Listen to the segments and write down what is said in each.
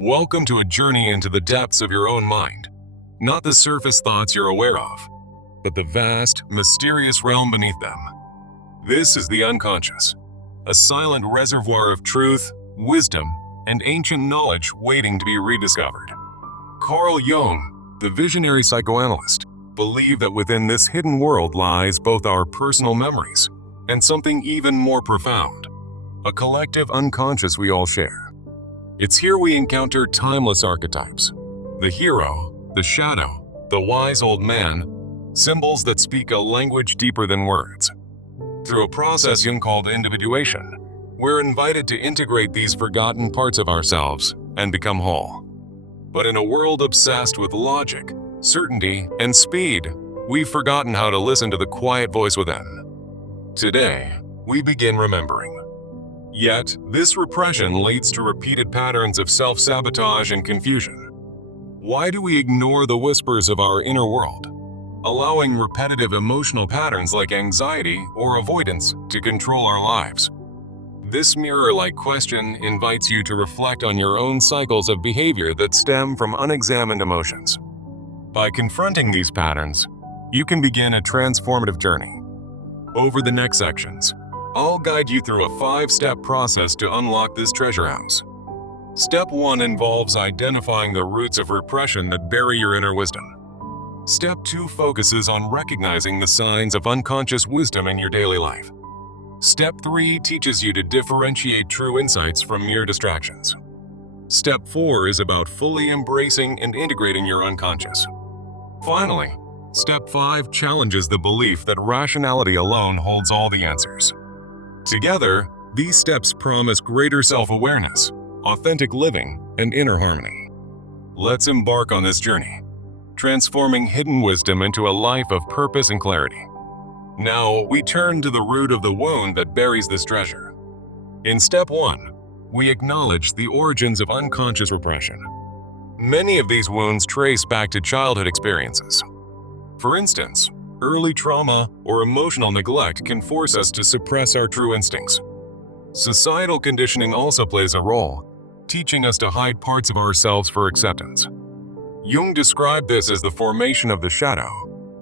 Welcome to a journey into the depths of your own mind. Not the surface thoughts you're aware of, but the vast, mysterious realm beneath them. This is the unconscious, a silent reservoir of truth, wisdom, and ancient knowledge waiting to be rediscovered. Carl Jung, the visionary psychoanalyst, believed that within this hidden world lies both our personal memories and something even more profound, a collective unconscious we all share. It's here we encounter timeless archetypes, the hero, the shadow, the wise old man, symbols that speak a language deeper than words. Through a process Jung called individuation, we're invited to integrate these forgotten parts of ourselves and become whole. But in a world obsessed with logic, certainty, and speed, we've forgotten how to listen to the quiet voice within. Today, we begin remembering. Yet, this repression leads to repeated patterns of self-sabotage and confusion. Why do we ignore the whispers of our inner world, allowing repetitive emotional patterns like anxiety or avoidance to control our lives? This mirror-like question invites you to reflect on your own cycles of behavior that stem from unexamined emotions. By confronting these patterns, you can begin a transformative journey. Over the next sections, I'll guide you through a 5-step process to unlock this treasure house. Step 1 involves identifying the roots of repression that bury your inner wisdom. Step 2 focuses on recognizing the signs of unconscious wisdom in your daily life. Step 3 teaches you to differentiate true insights from mere distractions. Step 4 is about fully embracing and integrating your unconscious. Finally, Step 5 challenges the belief that rationality alone holds all the answers. Together, these steps promise greater self-awareness, authentic living, and inner harmony. Let's embark on this journey, transforming hidden wisdom into a life of purpose and clarity. Now, we turn to the root of the wound that buries this treasure. In Step 1, we acknowledge the origins of unconscious repression. Many of these wounds trace back to childhood experiences. For instance, early trauma or emotional neglect can force us to suppress our true instincts. Societal conditioning also plays a role, teaching us to hide parts of ourselves for acceptance. Jung described this as the formation of the shadow,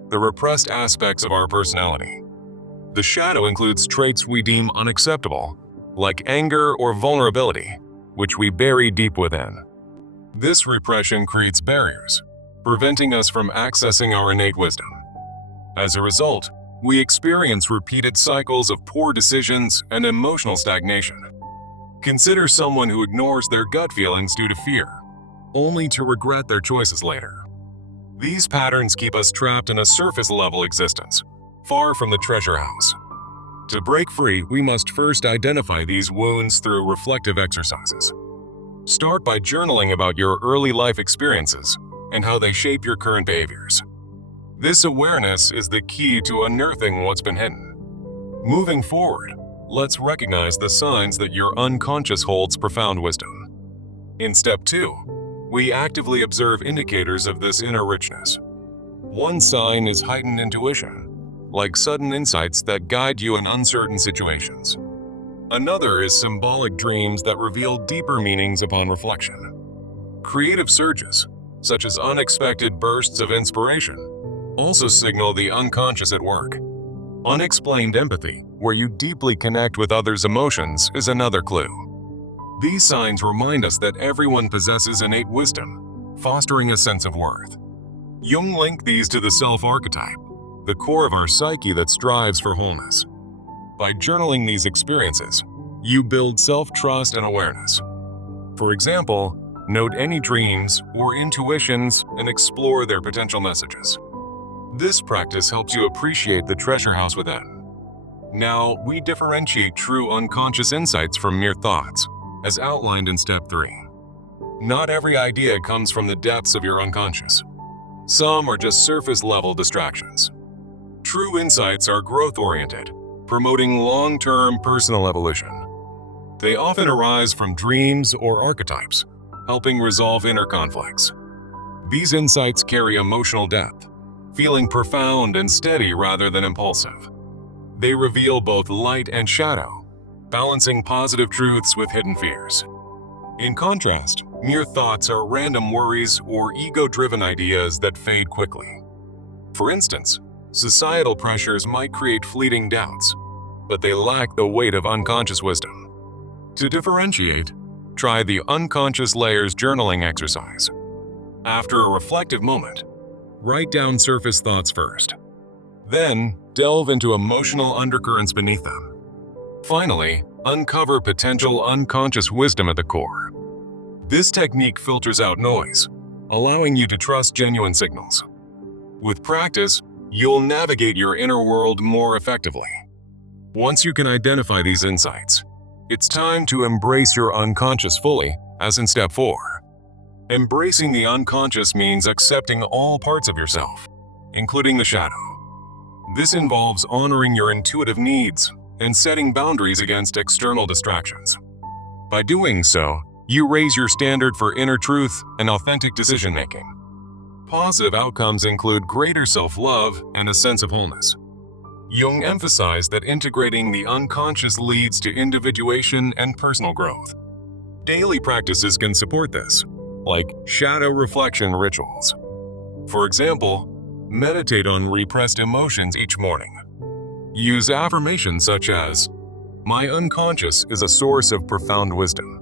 the repressed aspects of our personality. The shadow includes traits we deem unacceptable, like anger or vulnerability, which we bury deep within. This repression creates barriers, preventing us from accessing our innate wisdom. As a result, we experience repeated cycles of poor decisions and emotional stagnation. Consider someone who ignores their gut feelings due to fear, only to regret their choices later. These patterns keep us trapped in a surface-level existence, far from the treasure house. To break free, we must first identify these wounds through reflective exercises. Start by journaling about your early life experiences and how they shape your current behaviors. This awareness is the key to unearthing what's been hidden. Moving forward, let's recognize the signs that your unconscious holds profound wisdom. In Step 2, we actively observe indicators of this inner richness. One sign is heightened intuition, like sudden insights that guide you in uncertain situations. Another is symbolic dreams that reveal deeper meanings upon reflection. Creative surges, such as unexpected bursts of inspiration, also signal the unconscious at work. Unexplained empathy, where you deeply connect with others' emotions, is another clue. These signs remind us that everyone possesses innate wisdom, fostering a sense of worth. Jung linked these to the self-archetype, the core of our psyche that strives for wholeness. By journaling these experiences, you build self-trust and awareness. For example, note any dreams or intuitions and explore their potential messages. This practice helps you appreciate the treasure house within. Now, we differentiate true unconscious insights from mere thoughts, as outlined in Step 3. Not every idea comes from the depths of your unconscious. Some are just surface-level distractions. True insights are growth-oriented, promoting long-term personal evolution. They often arise from dreams or archetypes, helping resolve inner conflicts. These insights carry emotional depth, feeling profound and steady rather than impulsive. They reveal both light and shadow, balancing positive truths with hidden fears. In contrast, Mere thoughts are random worries or ego-driven ideas that fade quickly. For instance, societal pressures might create fleeting doubts, but they lack the weight of unconscious wisdom. To differentiate, try the unconscious layers journaling exercise. After a reflective moment, write down surface thoughts first. Then, delve into emotional undercurrents beneath them. Finally, uncover potential unconscious wisdom at the core. This technique filters out noise, allowing you to trust genuine signals. With practice, you'll navigate your inner world more effectively. Once you can identify these insights, it's time to embrace your unconscious fully, as in step 4. Embracing the unconscious means accepting all parts of yourself, including the shadow. This involves honoring your intuitive needs and setting boundaries against external distractions. By doing so, you raise your standard for inner truth and authentic decision-making. Positive outcomes include greater self-love and a sense of wholeness. Jung emphasized that integrating the unconscious leads to individuation and personal growth. Daily practices can support this, like shadow reflection rituals. For example, meditate on repressed emotions each morning. Use affirmations such as, "My unconscious is a source of profound wisdom."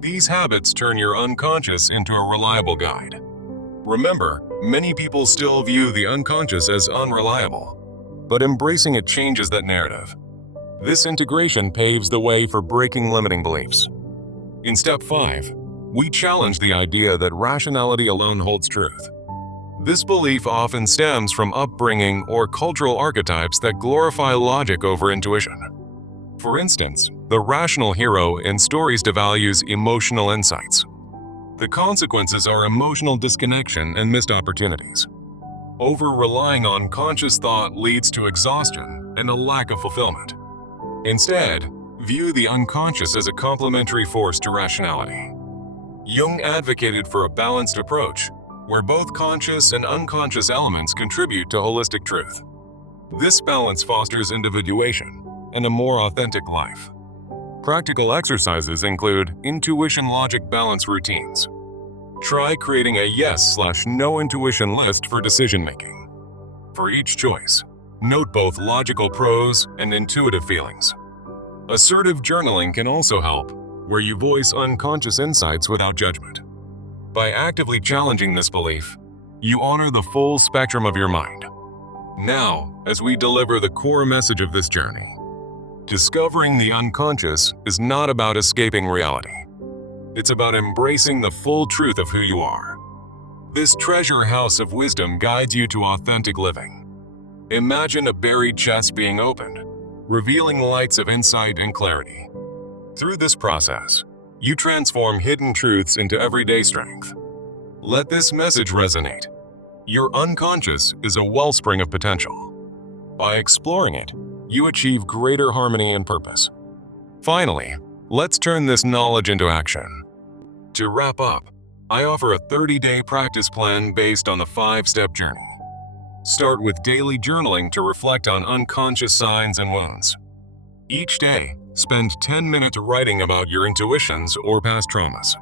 These habits turn your unconscious into a reliable guide. Remember, many people still view the unconscious as unreliable, but embracing it changes that narrative. This integration paves the way for breaking limiting beliefs. In step 5, we challenge the idea that rationality alone holds truth. This belief often stems from upbringing or cultural archetypes that glorify logic over intuition. For instance, the rational hero in stories devalues emotional insights. The consequences are emotional disconnection and missed opportunities. Over-relying on conscious thought leads to exhaustion and a lack of fulfillment. Instead, view the unconscious as a complementary force to rationality. Jung advocated for a balanced approach, where both conscious and unconscious elements contribute to holistic truth. This balance fosters individuation and a more authentic life. Practical exercises include intuition-logic balance routines. Try creating a yes/no intuition list for decision-making. For each choice, note both logical pros and intuitive feelings. Assertive journaling can also help, where you voice unconscious insights without judgment. By actively challenging this belief, you honor the full spectrum of your mind. Now, as we deliver the core message of this journey, discovering the unconscious is not about escaping reality. It's about embracing the full truth of who you are. This treasure house of wisdom guides you to authentic living. Imagine a buried chest being opened, revealing lights of insight and clarity. Through this process, you transform hidden truths into everyday strength. Let this message resonate. Your unconscious is a wellspring of potential. By exploring it, you achieve greater harmony and purpose. Finally, let's turn this knowledge into action. To wrap up, I offer a 30-day practice plan based on the 5-step journey. Start with daily journaling to reflect on unconscious signs and wounds. Each day, spend 10 minutes writing about your intuitions or past traumas.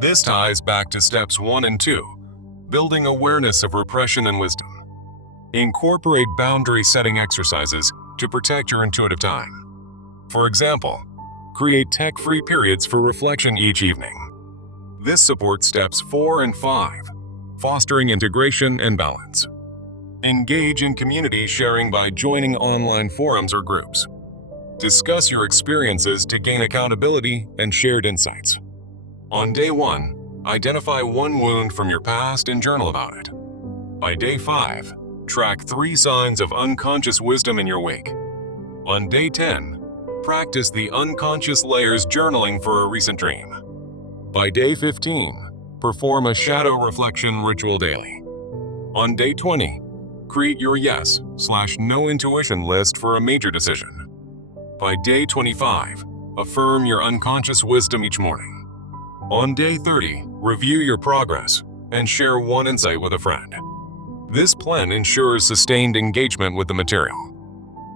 This ties back to steps 1 and 2, building awareness of repression and wisdom. Incorporate boundary-setting exercises to protect your intuitive time. For example, create tech-free periods for reflection each evening. This supports steps 4 and 5, fostering integration and balance. Engage in community sharing by joining online forums or groups. Discuss your experiences to gain accountability and shared insights. On day 1, identify one wound from your past and journal about it. By day 5, track 3 signs of unconscious wisdom in your wake. On day 10, practice the unconscious layers journaling for a recent dream. By day 15, perform a shadow reflection ritual daily. On day 20, create your yes/no intuition list for a major decision. By day 25, affirm your unconscious wisdom each morning. On day 30, review your progress and share one insight with a friend. This plan ensures sustained engagement with the material.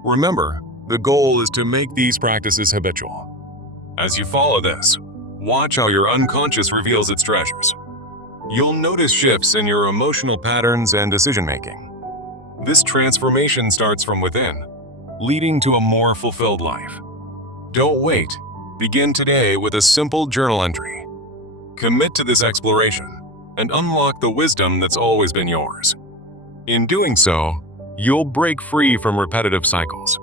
Remember, the goal is to make these practices habitual. As you follow this, Watch how your unconscious reveals its treasures. You'll notice shifts in your emotional patterns and decision-making. This transformation starts from within, leading to a more fulfilled life. Don't wait. Begin today with a simple journal entry. Commit to this exploration and unlock the wisdom that's always been yours. In doing so, you'll break free from repetitive cycles.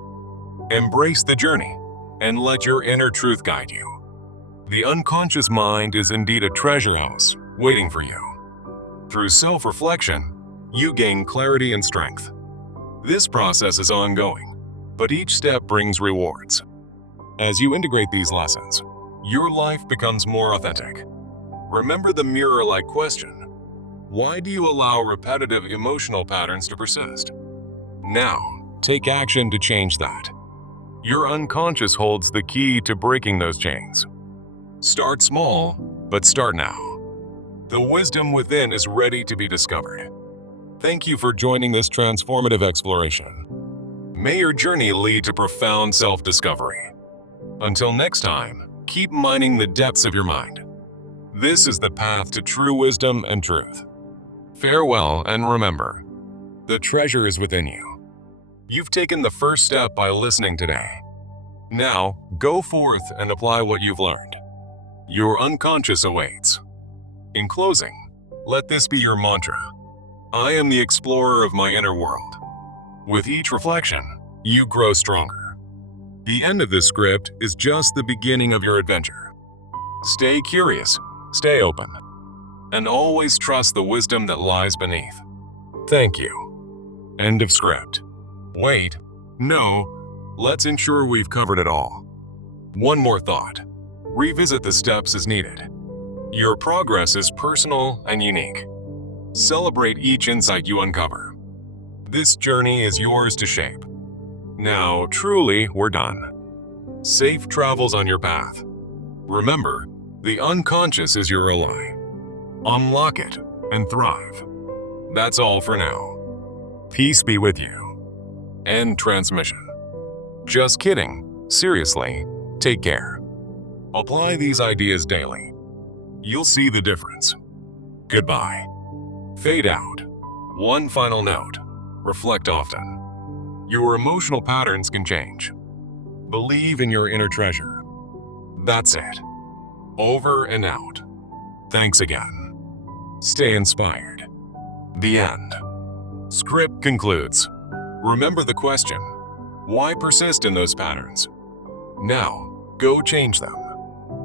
Embrace the journey and let your inner truth guide you. The unconscious mind is indeed a treasure house waiting for you. Through self-reflection, you gain clarity and strength. This process is ongoing, but each step brings rewards. As you integrate these lessons, your life becomes more authentic. Remember the mirror-like question: why do you allow repetitive emotional patterns to persist? Now, take action to change that. Your unconscious holds the key to breaking those chains. Start small, but start now. The wisdom within is ready to be discovered. Thank you for joining this transformative exploration. May your journey lead to profound self-discovery. Until next time, keep mining the depths of your mind. This is the path to true wisdom and truth. Farewell, and remember, the treasure is within you. You've taken the first step by listening today. Now, go forth and apply what you've learned. Your unconscious awaits. In closing, let this be your mantra: I am the explorer of my inner world. With each reflection, you grow stronger. The end of this script is just the beginning of your adventure. Stay curious, stay open, and always trust the wisdom that lies beneath. Thank you. End of script. Wait, no, let's ensure we've covered it all. One more thought. Revisit the steps as needed. Your progress is personal and unique. Celebrate each insight you uncover. This journey is yours to shape. Now, truly, we're done. Safe travels on your path. Remember, the unconscious is your ally. Unlock it and thrive. That's all for now. Peace be with you. End transmission. Just kidding. Seriously, take care. Apply these ideas daily. You'll see the difference. Goodbye. Fade out. One final note. Reflect often. Your emotional patterns can change. Believe in your inner treasure. That's it. Over and out. Thanks again. Stay inspired. The end. Script concludes. Remember the question: why persist in those patterns? Now, go change them.